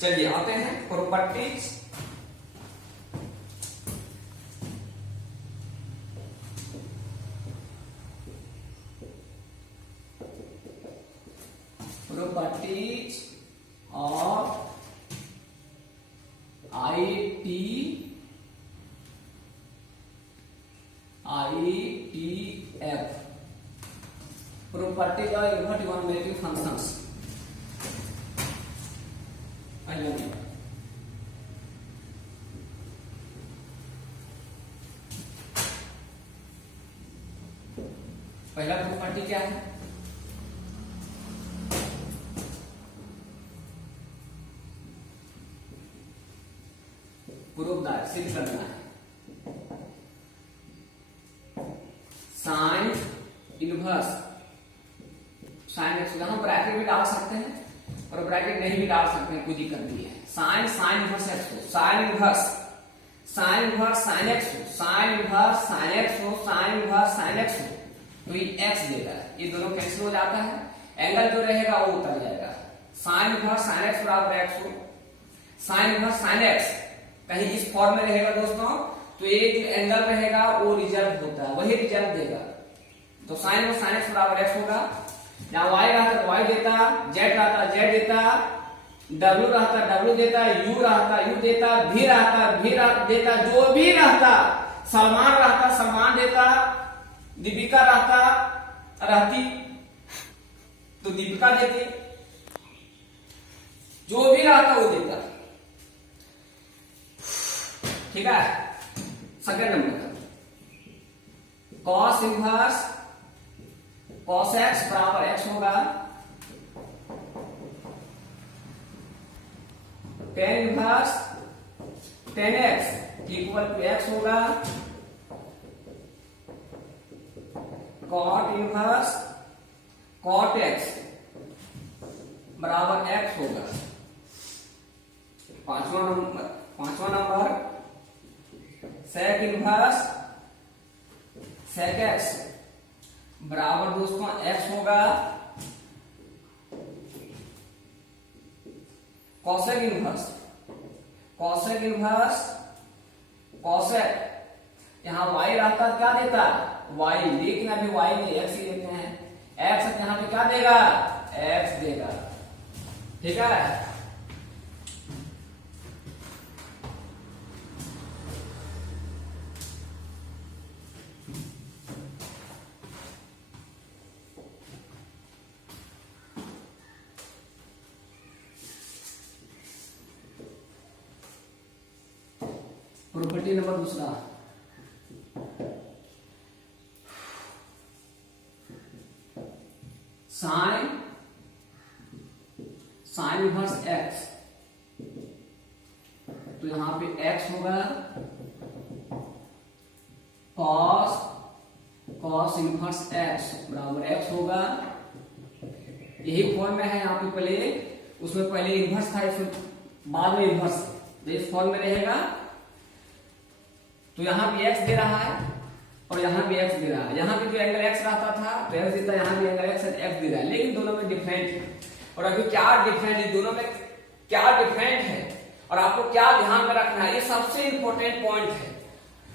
चलिए आते हैं properties. Properties of IETF, properties of trigonometric functions. पहला प्रॉपर्टी क्या है? प्रूफ दैट, सिद्ध करना है। साइन इनवर्स साइन एक्स, यहां ब्रैकेट भी डाल सकते हैं और ब्रैकेट नहीं भी डाल सकते हैं, कोई दिक्कत नहीं है। साइन इनवर्स एक्स हो, साइन इनवर्स साइन एक्स हो, साइन इनवर्स साइन एक्स हो, साइन इनवर्स साइन एक्स हो, तो ये एक्स देगा, ये दोनों कैंसिल हो जाता है, एंगल जो रहेगा वो उतर जाएगा। साइन इनवर्स साइन एक्स बराबर एक्स हो, साइन इनवर्स साइन एक्स कहीं इस फॉर्म में रहेगा दोस्तों, तो ये जो एंगल रहेगा वो रिजल्ट होता है, वही रिजल्ट देगा। तो साइन इनवर्स साइन एक्स बराबर एक्स होगा। यहाँ y रहता तो y देता, z रहता z देता, w रहता w देता, u रहता u देता, v रहता v देता, जो भी रहता, सलमान रहता सलमान देता, दीपिका रहती तो दीपिका देती, जो भी रहता वो देता। ठीक है। Second number cos inverse cos x बराबर एक्स होगा, tan inverse tan x equal to x होगा, कॉट इनवर्स कॉट एक्स बराबर एक्स होगा। पांचवा नंबर सेक इनवर्स सेक एक्स बराबर दोस्तों एक्स होगा, कॉसेक इनवर्स कॉसेक, यहां y रहता क्या देता y, लेकिन अभी y में x ही देते हैं, x यहां पे क्या देगा x देगा। ठीक है। प्रॉपर्टी नंबर दूसरा, साइन इनवर्स एक्स, तो यहां पे एक्स होगा, कॉस इनवर्स एक्स बराबर एक्स होगा। यही फॉर्म में है यहाँ पे, पहले उसमें पहले इनवर्स था, इसमें बाद में इनवर्स, तो इस फॉर्म में रहेगा। तो यहां भी x दे रहा है और यहां भी x दे रहा है, यहां भी जो एंगल x रहता था तो x देता, यहां भी एंगल x दे रहा है, लेकिन दोनों में डिफरेंट है। और अभी क्या डिफरेंट है, दोनों में क्या डिफरेंट है और आपको क्या ध्यान में रखना है, ये सबसे इंपॉर्टेंट पॉइंट है।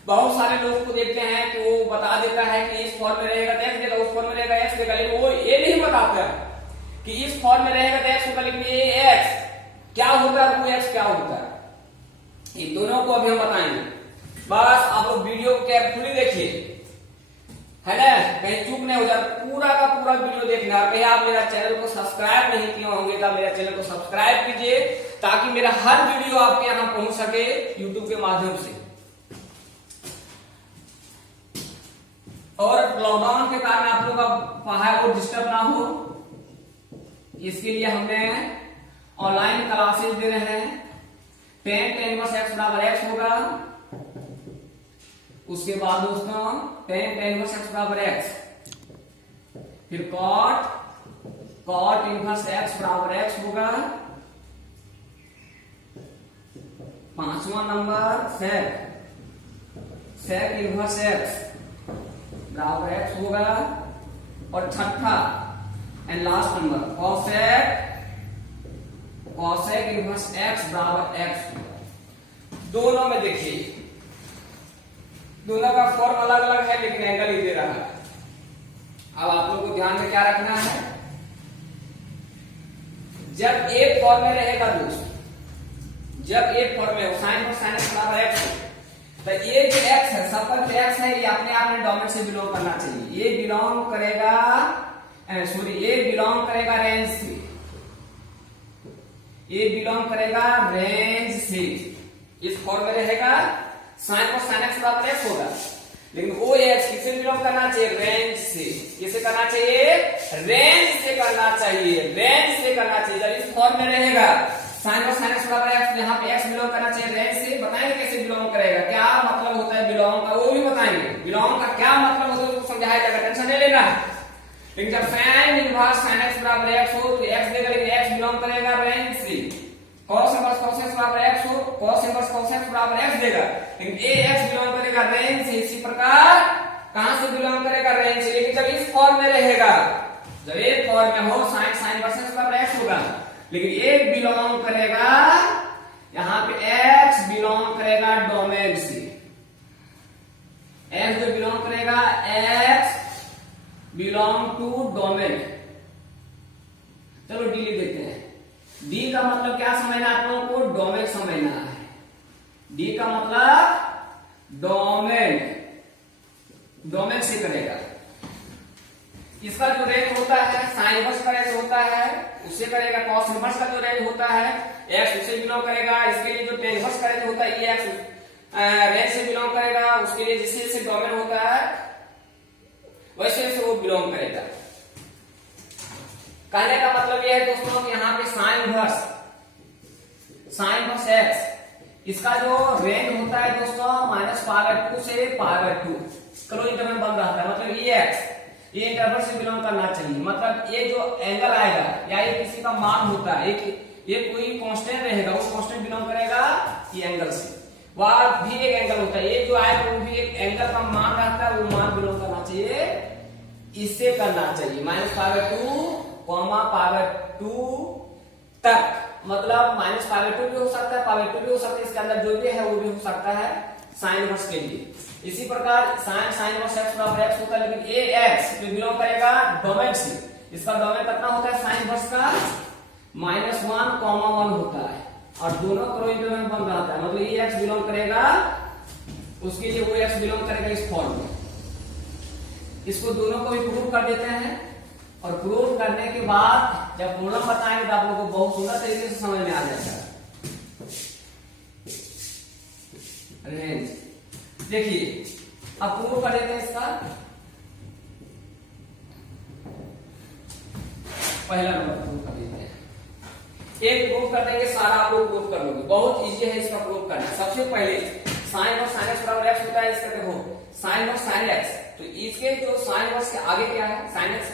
बहुत सारे लोग को देखते हैं कि वो बता देता है कि इस फॉर्म में रहेगा तो x देगा, उस फॉर्म में रहेगा x देगा, लेकिन वो ये नहीं बताता कि इस फॉर्म में रहेगा तो x होगा, लेकिन ये x क्या होता है, वो x क्या होता है, ये दोनों को अभी हम बताएंगे। बस आप लोग वीडियो को केयरफुली देखिए, है ना, कहीं चूक नहीं हो जाए, पूरा का पूरा वीडियो देखना। और कहीं आप मेरा चैनल को सब्सक्राइब नहीं किए होंगे तो मेरा चैनल को सब्सक्राइब कीजिए, ताकि मेरा हर वीडियो आपके यहाँ पहुंच सके यूट्यूब के माध्यम से। और लॉकडाउन के कारण आप लोग का पढ़ाई को डिस्टर्ब ना हो, इसके लिए हमने ऑनलाइन क्लासेस दे रहे हैं। टेन इनवर्स एक्स बराबर एक्स होगा, उसके बाद दोस्तों टेन इनवर्स एक्स बराबर एक्स, फिर कॉट इनवर्स एक्स बराबर एक्स होगा। पांचवा नंबर सेक इनवर्स एक्स बराबर एक्स होगा। और छठा and last number cosec inverse x बराबर एक्स। दोनों में देखिए दोनों का फॉर्म अलग अलग है लेकिन एंगल ही दे रहा है। अब आप लोग को ध्यान में क्या रखना है, जब एक फॉर्म में रहेगा दोस्त, जब एक फॉर्म में साइन और साइन एक्स बराबर एक्स तो ये जो एक्स है सबका जो एक्स है ये अपने आप में डोमेन से बिलोंग करना चाहिए। ये बिलोंग करेगा ये बिलोंग करेगा रेंज से, ये बिलोंग करेगा रेंज से। इस फॉर्म में रहेगा साइन और साइन एक्स बराबर एक्स होगा, लेकिन वो एक्स किससे बिलोंग करना चाहिए, रेंज से। किसे करना चाहिए, रेंज से करना चाहिए, रेंज से करना चाहिए। जब इस फॉर्म में रहेगा साइन और साइन एक्स बराबर एक्स, यहाँ पे एक्स बिलोंग करना चाहिए रेंज से। बताएंगे कैसे बिलोंग करेगा, क्या मतलब होता है बिलोंग का वो भी बताएंगे। बिलोंग का क्या मतलब होता है उसको समझाया जाएगा, टेंशन नहीं लेना। लेकिन जब साइन इनवर्स साइन एक्स बराबर एक्स हो तो एक्स देगा, लेकिन एक्स बिलोंग करेगा रेंज से। cos इनवर्स cos x बराबर x हो, cos इनवर्स cos x बराबर x देगा, लेकिन ये x बिलोंग करेगा रेंज से। इसी प्रकार कहां से बिलोंग करेगा, रेंज से। लेकिन जब इस फॉर्म में रहेगा, जब एक फॉर्म में हो साइन साइन इनवर्स x बराबर x होगा, लेकिन ये बिलोंग करेगा यहां पे x बिलोंग करेगा डोमेन से। x जो बिलोंग करेगा x बिलोंग टू डोमेन। चलो डी लिख देते हैं। डी का मतलब क्या समझना आप लोगों को, डोमेन समझना है। डी का मतलब डोमेन, डोमेन से करेगा। इसका जो रेंज होता है साइन इनवर्स का रेंज होता है उससे करेगा। कॉस इनवर्स का जो रेंज होता है एक्स उससे बिलोंग करेगा। इसके लिए जो टेन इनवर्स का रेंज होता है ये एक्स रेंज से बिलोंग करेगा। उसके लिए जिससे जिससे डोमेन होता है वैसे वैसे वो बिलोंग करेगा। कहने का मतलब यह है दोस्तों कि यहाँ पे साइन इनवर्स एक्स इसका जो रेंज होता है दोस्तों -π/2 से π/2 क्लोज इंटरवल बन रहा है। मतलब ये एक्स ये इंटरवल से बिलोंग करना चाहिए। मतलब ये जो एंगल आएगा या ये किसी का मान होता है, ये कोई कांस्टेंट रहेगा, उस कांस्टेंट बिलोंग करेगा ये एंगल से। वह भी एक एंगल होता है, ये जो आएगा वो भी एक एंगल का मान रहता है, वो मान बिलोंग करना चाहिए, इससे करना चाहिए -π/2 π/2 तक। मतलब -π/2 भी हो सकता है, π/2 भी हो सकता है, इसके अंदर जो भी है वो भी हो सकता है साइन इनवर्स के लिए। इसी प्रकार साइन इनवर्स x बराबर x होता है, लेकिन ये x जो बिलोंग करेगा डोमेन से। इसका डोमेन कितना होता है साइन इनवर्स का -1, 1 होता है और दोनों क्लोज इंटरवल बन रहा है। मतलब ये x बिलोंग करेगा उसके लिए वो x बिलोंग करेगा इस फॉर्म में। इसको दोनों को भी प्रूव कर देते हैं और प्रूव करने के बाद जब प्रॉब्लम बताएंगे तो आप लोगों को बहुत सुंदर तरीके से समझ में आ जाता है। रेंज देखिए अब प्रूव कर देते हैं इसका। पहला नंबर प्रूव कर देते हैं, एक प्रूव कर देंगे, सारा आप लोग प्रूव कर लोगे। बहुत इजी है इसका प्रूव करना। सबसे पहले साइन और साइन एक्स बराबर एक्स होता है, इसका देखो साइन और साइन एक्स, तो इसके जो साइन वर्स के आगे क्या है साइन एक्स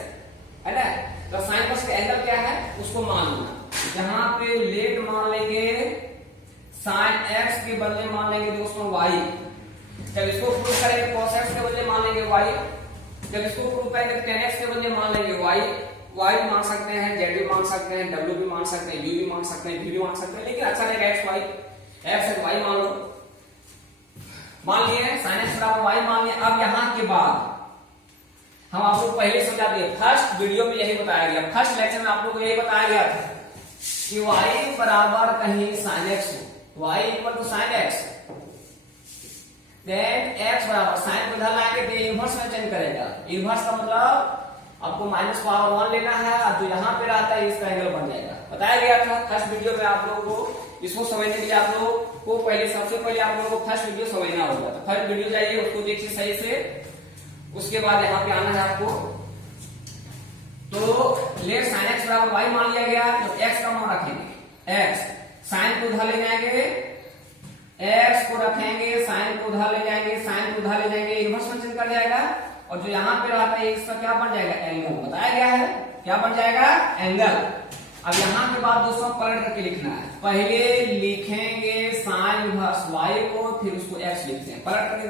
है ना। तो साइन वर्स का एंगल क्या है उसको मान लेना। जहां पे लेट मान लेंगे साइन एक्स के बदले मान लेंगे दोस्तों वाई। जब इसको प्रूव करेंगे cos x के बदले मान लेंगे y। जब इसको प्रूव करेंगे tan x के बदले मान लेंगे y। y भी मान सकते हैं, z भी मान सकते हैं, w भी मान सकते हैं, u भी मान सकते हैं, v भी मान सकते हैं, लेकिन अच्छा रहेगा x और y मान लो। मान लिए sin x बराबर y मान लिए। अब यहाँ के बाद हम आपको पहले समझा दिए, फर्स्ट वीडियो में यही बताया गया, फर्स्ट लेक्चर में आप लोग को यही बताया गया था कि y बराबर कहीं sin x हो, y equal to sin x, then x बराबर साइन को इधर लाएंगे तो इनवर्स में चेंज करेगा। इनवर्स का मतलब आपको -π/1 लेना है और जो यहाँ पे रहता है इसका एंगल बन जाएगा। बताया गया था फर्स्ट वीडियो में आप लोगों को। इसको समझने के लिए आप लोगों को पहले सबसे पहले आप लोगों को फर्स्ट वीडियो समझना होगा। तो फर्स्ट वीडियो जाइए उसको देखिए सही से, उसके बाद यहाँ पे आना है आपको। तो लेट साइन एक्स बराबर वाई मान लिया गया, तो एक्स का मान रखेंगे x, साइन को उधर ले जाएंगे, एक्स को रखेंगे, साइन को उधर ले जाएंगे, साइन को उधर ले जाएंगे, इनवर्स में चेंज कर जाएगा और जो यहाँ पे रहता है इसका क्या बन जाएगा एंगल। बताया गया है क्या बन जाएगा एंगल। अब यहाँ के बाद दोस्तों पलट करके लिखना है। पहले लिखेंगे साइन इनवर्स y को, फिर उसको x लिखते हैं। पलट करके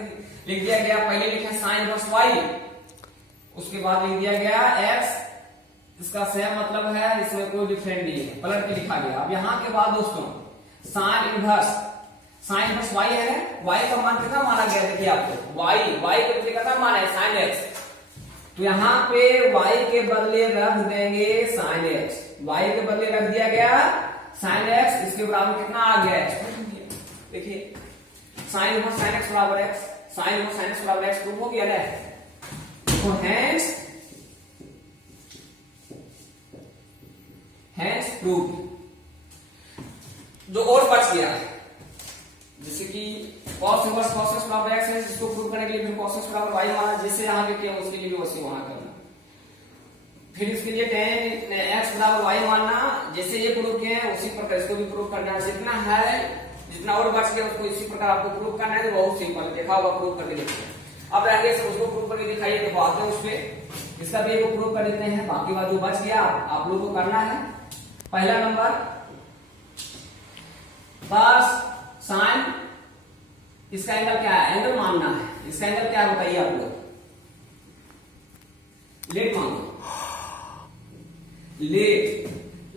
लिख दिया गया, पहले लिखे साइन इनवर्स y, उसके बाद लिख दिया गया x, इसका सेम मतलब है, इसमें कोई डिफरेंट नहीं है, पलट के लिखा गया। अब यहाँ के बाद दोस्तों साइन इनवर्स y है, y का मान कितना माना गया देखिए आपको, y को कितना माना है sin x, तो यहाँ पे y के बदले रख देंगे sin x, y के बदले रख दिया गया sin x, इसके बराबर कितना आ गया x, देखिए sin इनवर्स sin x बराबर x, sin inverse sin x बराबर x प्रूव हो गया ना। तो हैंस प्रूव। जो और बच गया जैसे कि cos इनवर्स cos x बराबर x है, जिसको प्रूव करने के लिए फिर cos x बराबर y माना, जैसे यहाँ पे किया उसके लिए भी वैसे वहां करना, फिर इसके लिए tan x बराबर y मानना, जैसे ये प्रूव किए हैं उसी प्रकार इसको भी प्रूव करना है। जितना है जितना और बच गया उसको इसी प्रकार आपको प्रूव करना है, तो बहुत सिंपल देखा होगा, प्रूव करके देखिए। अब रह गया उसको प्रूव करके दिखाइए, देखो आते हैं उस पे, इसका भी एक प्रूव कर देते हैं, बाकी बात जो बच गया आप लोगों को करना है। पहला नंबर बस साइन, इसका एंगल क्या है, एंगल मानना है, इसका एंगल क्या है बताइए आप लोग, लेट मानो,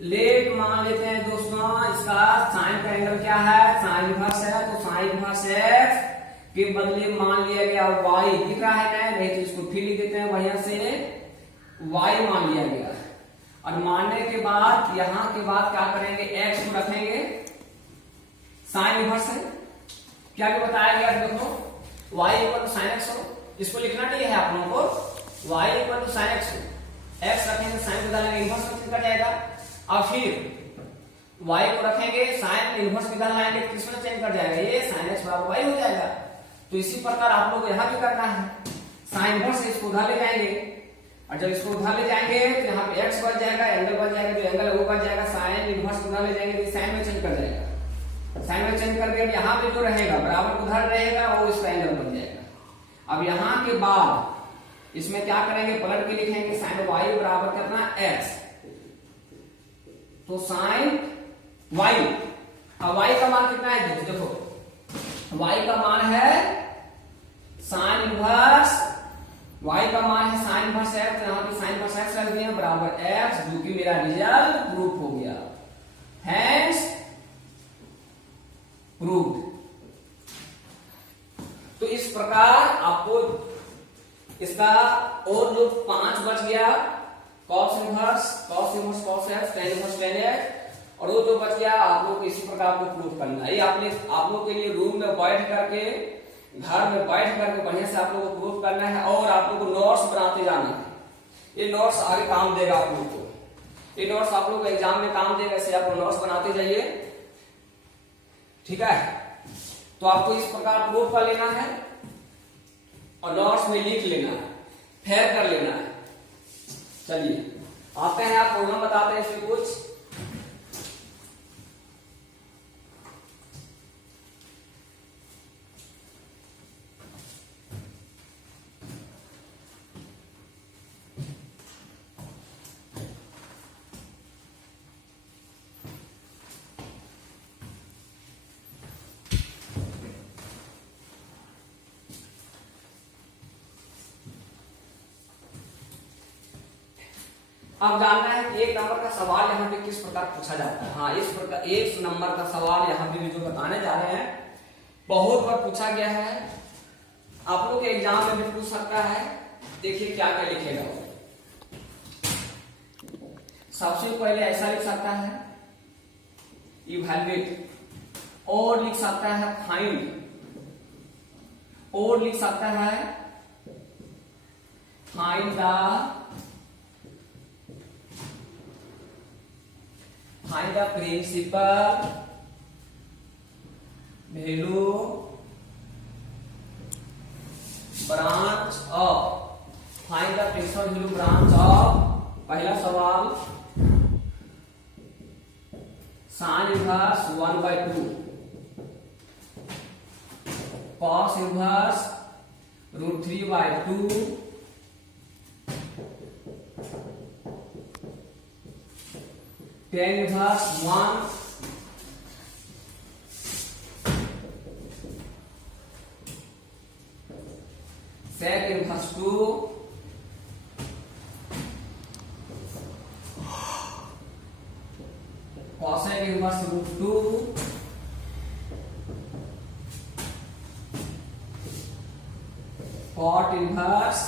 लेट मान लेते हैं दोस्तों। इसका साइन का एंगल क्या है, साइन इनवर्स है, तो साइन इनवर्स x के बदले मान लिया गया y, दिख रहा है ना, नहीं तो इसको फिर लिख देते हैं बढ़िया से, y मान लिया गया। और मानने के बाद यहां के बाद क्या करेंगे, x को रखेंगे, साइन इनवर्स है, क्या भी बताया गया देखो, y equal to sine x हो, इसको लिखना नहीं है आप लोगों को, y equal to sine x हो, x रखेंगे साइन को डालेंगे इनवर्स में चेंज कर जाएगा, और फिर y को रखेंगे साइन इनवर्स में डाल लाएंगे किसमें चेंज कर जाएगा, ये साइन x बराबर y हो जाएगा। तो इसी प्रकार आप लोग को यहां भी करना है, साइन इनवर्स इसको उधर ले जाएंगे, और जब इसको उधर ले जाएंगे तो यहाँ पे x बच जाएगा, एंगल बच जाएगा, जो एंगल है वो बच जाएगा, साइन इनवर्स उधर ले जाएंगे तो साइन में चेंज कर जाएगा, साइन में चेंज करके यहाँ पे जो रहेगा बराबर उधर रहेगा वो इसका एंगल बन जाएगा। अब यहाँ के बाद इसमें क्या करेंगे, पलट के लिखेंगे साइन y बराबर कितना x, तो साइन y, अब y का मान कितना है देखो, y का मान है साइन इनवर्स, y का मान है साइन इनवर्स x, तो यहाँ पे साइन इनवर्स x रख दिया बराबर x, जो कि मेरा रिजल्ट प्रूफ हो गया, हैंस प्रूव्ड। तो इस प्रकार आपको इसका और जो 5 बच गया, cos inverse cos x, tan inverse tan x, और वो जो बच गया आप लोग इसी प्रकार आपको प्रूव करना है। ये आप लोग के लिए रूम में बैठ करके, घर में बैठ करके बढ़िया से आप लोग को प्रूव करना है, और आप लोग को नोट्स बनाते जाना है। ये नोट्स आगे काम देगा आप लोग को, ये नोट्स आप लोग को एग्जाम में काम देगा, इससे आप नोट्स बनाते जाइए, ठीक है। तो आपको इस प्रकार प्रूव कर लेना है और नोट्स में लिख लेना है, फेर कर लेना है। चलिए आते हैं, आप प्रॉब्लम बताते हैं इसमें कुछ। अब जानना है कि 1 नंबर का सवाल यहाँ पे किस प्रकार पूछा जाता है। हाँ, इस प्रकार 1 नंबर का सवाल यहाँ पे भी जो बताने जा रहे हैं बहुत बार पूछा गया है, आप लोग के एग्जाम में भी पूछ सकता है। देखिए क्या क्या लिखेगा। सबसे पहले ऐसा लिख सकता है इवैल्यूएट, और लिख सकता है फाइंड, और लिख सकता है find the principal value branch of, find the principal value branch of. पहला सवाल sine inverse 1/2, cos inverse √3/2, tan inverse 1, sec inverse 2, two cot inverse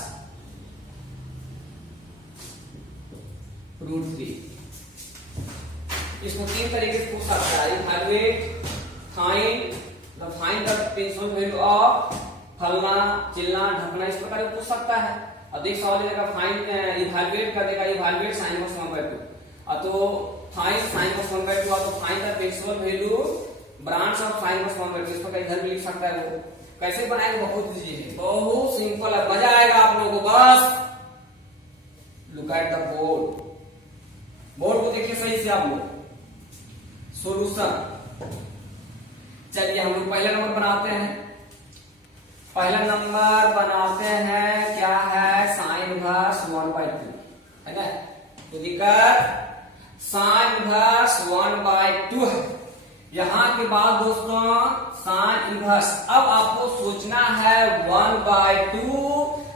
root 3। इसको 3 तरीके से पूछ सकता है, evaluate, find the principal value of फलना, चिलना, ढकना, इस प्रकार पूछ सकता है। और देख सवाल देगा फाइंड, इवैल्यूएट कर देगा, इवैल्यूएट sin इनवर्स 1/2, तो फाइंड sin इनवर्स 1/2, तो find the principal value branch of sin inverse 1/2। इस प्रकार इधर भी लिख सकता है। वो कैसे बनाएंगे, बहुत इजी है, बहुत सिंपल है, मजा आएगा आप लोगों को। बस लुक एट द बोर्ड को देखिए सही से आप लोग। सोल्यूशन, चलिए हम लोग पहला नंबर बनाते हैं। पहला नंबर बनाते हैं, क्या है, साइन इनवर्स 1/2 है ना। तो दिक्कत साइन इनवर्स 1/2 है। यहां के बाद दोस्तों साइन इनवर्स, अब आपको सोचना है 1/2,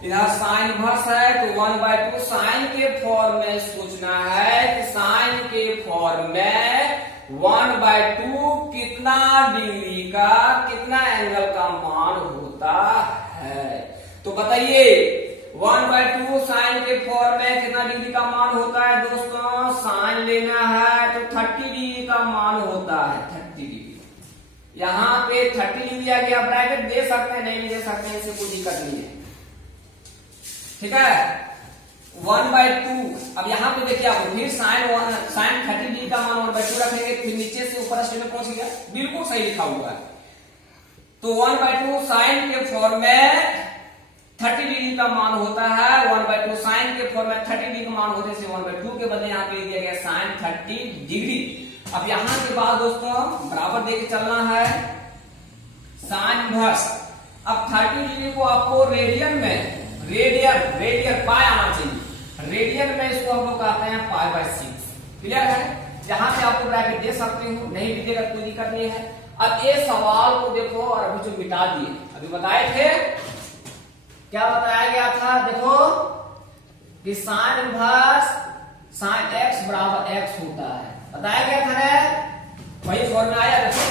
इधर साइन इनवर्स है तो 1/2 साइन के फॉर्म में सोचना है कि साइन के फॉर्म में 1/2 कितना डिग्री का, कितना एंगल का मान होता है। तो बताइए 1/2 साइन के फॉर्म में कितना डिग्री का मान होता है दोस्तों। साइन लेना है तो 30 डिग्री का मान होता है, 30 डिग्री। यहाँ पे 30 डिग्री दिया गया, ब्रैकेट दे सकते हैं, नहीं दे सकते हैं, इससे कोई दिक्कत नहीं है, ठीक है। 1/2, अब यहाँ पे देखिए आपको फिर साइन 30 डिग्री का मान 1/2 रखेंगे, फिर नीचे से ऊपर स्टेप में पहुंच गया, बिल्कुल सही लिखा हुआ है। तो 1/2 साइन के फॉर्म में 30 डिग्री का मान होता है, 1/2 साइन के फॉर्म में 30 डिग्री का मान होने से 1/2 के बदले यहाँ पे दिया गया साइन 30 डिग्री। अब यहाँ के बाद दोस्तों बराबर देके चलना है साइन इनवर्स। अब 30 डिग्री को आपको रेडियन में, रेडियन पाई आना चाहिए, रेडियन में इसको हम लोग कहते हैं π/6। क्लियर है। जहां पे आपको ब्रैकेट दे सकते हो, नहीं भी देगा कोई दिक्कत नहीं है। अब ये सवाल को देखो और अभी जो मिटा दिए, अभी बताए थे, क्या बताया गया था, देखो कि साइन इनवर्स साइन x बराबर x होता है, बताया गया था ना, वही फॉर्म में आया। देखो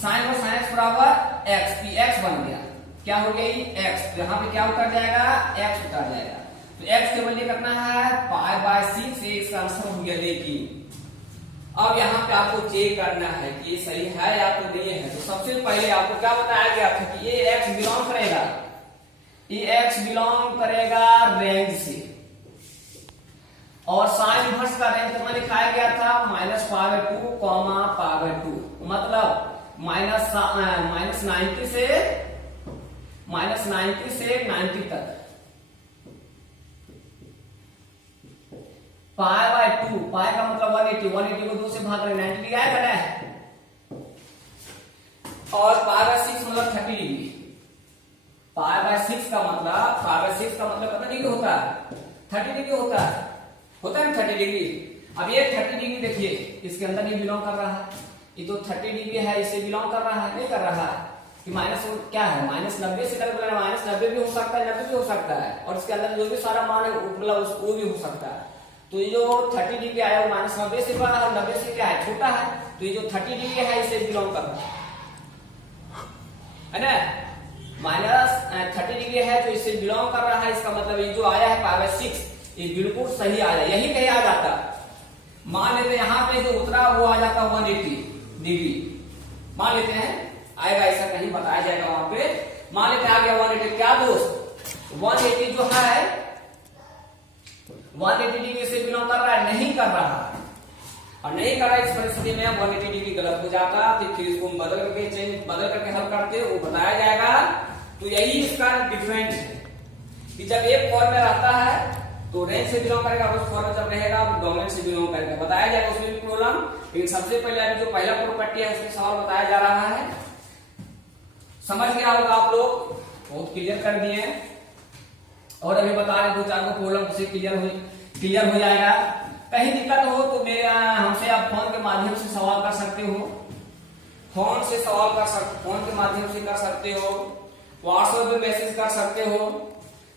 साइन इनवर्स साइन x बराबर x, की x बन गया, क्या हो गया ये x, यहाँ पे क्या उतर जाएगा, x उतर जाएगा। तो x के बदले करना है π/6, इसका आंसर हो गया। लेकिन अब यहाँ पे आपको चेक करना है कि ये सही है या तो नहीं है। तो सबसे पहले आपको क्या बताया गया था कि ये x बिलोंग करेगा, ये x बिलोंग करेगा रेंज से, और साइन इनवर्स का रेंज कितना दिखाया गया था, -π/2, π/2, मतलब -90 से 90 तक। π/2, पाई का मतलब 180 को 2 से भाग रहे 90 डिग्री आएगा ना, और π/6 मतलब 30 डिग्री। π/6 का मतलब कितना डिग्री होता है, 30 डिग्री होता है ना 30 डिग्री। अब ये 30 डिग्री देखिए इसके अंदर नहीं बिलोंग कर रहा है, ये तो 30 डिग्री है, इससे बिलोंग कर रहा है, नहीं कर रहा है। कि माइनस क्या है, -90 से कर -90 भी हो सकता है, 90 भी हो सकता है, और इसके अंदर जो भी सारा मान है मतलब वो भी हो सकता है। तो ये जो 30 डिग्री आया वो -90 से बड़ा है, 90 से क्या है, छोटा है। तो ये जो 30 डिग्री है इससे बिलोंग कर रहा है ना, -30 डिग्री है तो इससे बिलोंग कर रहा है। इसका मतलब ये जो आया है π/6 ये बिल्कुल सही आया, यही कहीं आ जाता। मान लेते हैं यहाँ पे जो उतरा वो आ जाता 180 डिग्री, मान लेते हैं आएगा, ऐसा कहीं बताया जाएगा वहां पे। मान लेते हैं आ गया 180, क्या दोस्त 180 जो है 180 डिग्री से बिलोंग कर रहा है, नहीं कर रहा है, और नहीं कर रहा है, इस परिस्थिति में 180 डिग्री गलत हो जाता, फिर इसको बदल करके हल करते वो बताया जाएगा। तो यही इसका डिफरेंस है कि जब एक फॉर्म में रहता है तो रेंज से बिलोंग करेगा, उस फॉर्म में जब रहेगा डोमेन से बिलोंग करेगा, बताया जाएगा उसमें भी प्रॉब्लम। लेकिन सबसे पहले अभी जो पहला प्रॉपर्टी है उसमें सवाल बताया जा रहा है, समझ गया होगा आप लोग, बहुत क्लियर कर दिए हैं। और अभी बता रहे 2-4 को प्रॉब्लम उसे क्लियर हो जाएगा। कहीं दिक्कत हो तो मेरे हमसे आप फोन के माध्यम से सवाल कर सकते हो, फोन के माध्यम से कर सकते हो, व्हाट्सएप पे मैसेज कर सकते हो।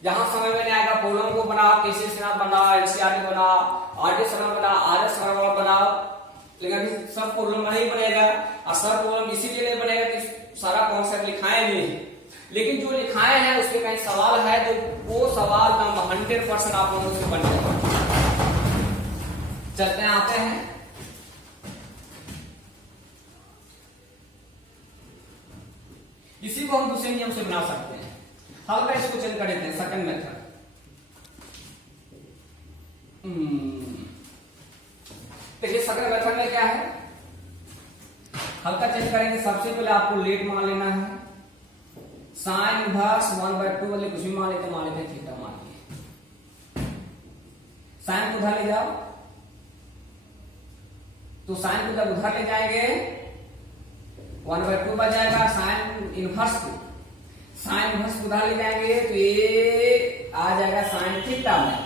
जहां समझ में नहीं आएगा प्रॉब्लम को बनाओ, कैसे बना, एनसीईआरटी बना, आरटी सरल बना, आरएस सरल बना, लेकिन अभी सब प्रॉब्लम नहीं बनेगा, और सब प्रॉब्लम इसीलिए नहीं बनेगा कि सारा कॉन्सेप्ट लिखाए नहीं, लेकिन जो लिखाए हैं उसके कहीं सवाल है तो वो सवाल का 100% आप लोगों से बन जाएगा। चलते हैं, आते हैं। इसी को हम दूसरे नियम से बना सकते हैं। हल्का इसको चेंज कर देते हैं, सेकंड मेथड। देखिए सेकंड मेथड में क्या है, हल्का चेंज करेंगे। सबसे पहले आपको लेट मान लेना है, साइन इनवर्स 1/2 वाले कुछ भी मान लेते हैं थीटा मान लिए। साइन को उधर ले जाओ, तो साइन को जब उधर ले जाएंगे 1/2 बच जाएगा। साइन इनवर्स को उधर ले जाएंगे तो ये आ जाएगा साइन थीटा में,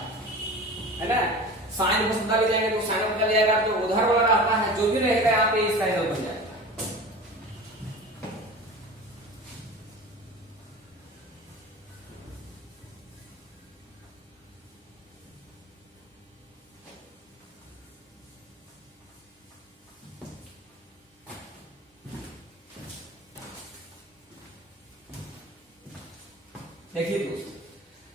है ना। साइन इनवर्स उधर ले जाएंगे तो साइन बदल जाएगा, तो उधर वाला रहता है जो भी रहेगा यहाँ पे इसका इधर बन जाएगा। देखिए दोस्तों,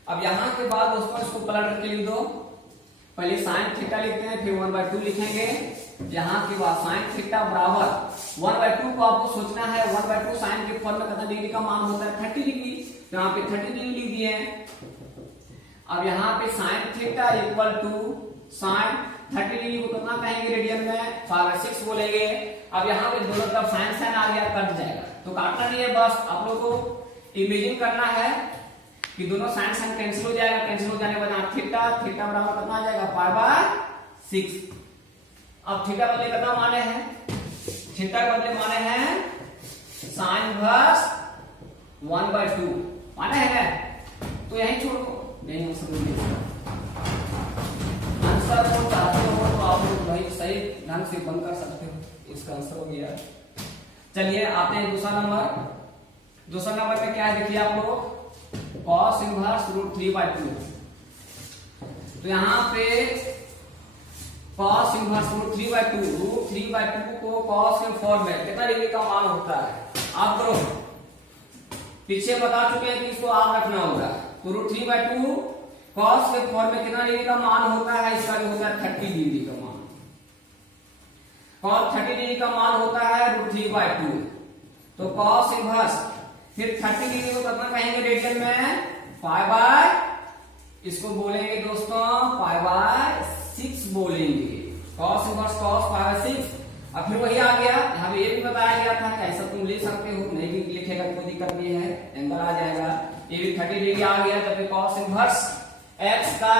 अब यहां के बाद दोस्तों इसको पलट के लिख दो। पहले साइन थीटा लिखते हैं, फिर 1/2 लिखेंगे। यहां के बाद साइन थीटा बराबर 1/2 को आपको सोचना है, 1/2 साइन के फॉर्म में कितना डिग्री का मान होता है 30 डिग्री, तो यहाँ पे 30 डिग्री लिख दिए। अब यहाँ पे sine theta equal to sine 30 degree को कितना कहेंगे रेडियन में, 5/6 बोलेंगे। अब यहाँ पे दोनों तरफ साइन साइन आ गया, कट जाएगा, तो काटना नहीं है, बस आप लोग को इमेजिन करना है कि दोनों साइन साइन कैंसिल हो जाएगा। कैंसिल हो जाने के बाद थीटा बराबर कितना आ जाएगा 5/6। अब थीटा बदले कितना माने हैं, थीटा के बदले माने हैं साइन इनवर्स 1/2 माने है, तो यही छोड़ो, नहीं हो सकता। आंसर को चाहते हो तो आप लोग भाई सही ढंग से बंद कर सकते हो, इसका आंसर हो गया। चलिए आते हैं दूसरा नंबर। दूसरा नंबर में क्या है देखिए आप लोग, cos इनवर्स √3/2। तो यहाँ पे cos इनवर्स √3/2 को cos के फॉर्म में कितना डिग्री का मान होता है आप करो, पीछे बता चुके हैं कि इसको आप रखना होगा। तो √3/2 cos के फॉर्म में कितना डिग्री का मान होता है, इसका जो होता है 30 डिग्री का मान। cos 30 डिग्री का मान होता है √3/2, तो cos इनवर्स फिर 30 डिग्री को कितना कहेंगे रेडियन में 5/, इसको बोलेंगे दोस्तों 5/6 बोलेंगे। cos inverse cos 5/6। अब फिर वही आ गया, यहाँ पे ये भी बताया गया था कि ऐसा तुम ले सकते हो, नहीं भी लिखेगा कोई दिक्कत नहीं है, एंगल आ जाएगा। ये भी 30 डिग्री आ गया, तो फिर cos इनवर्स x का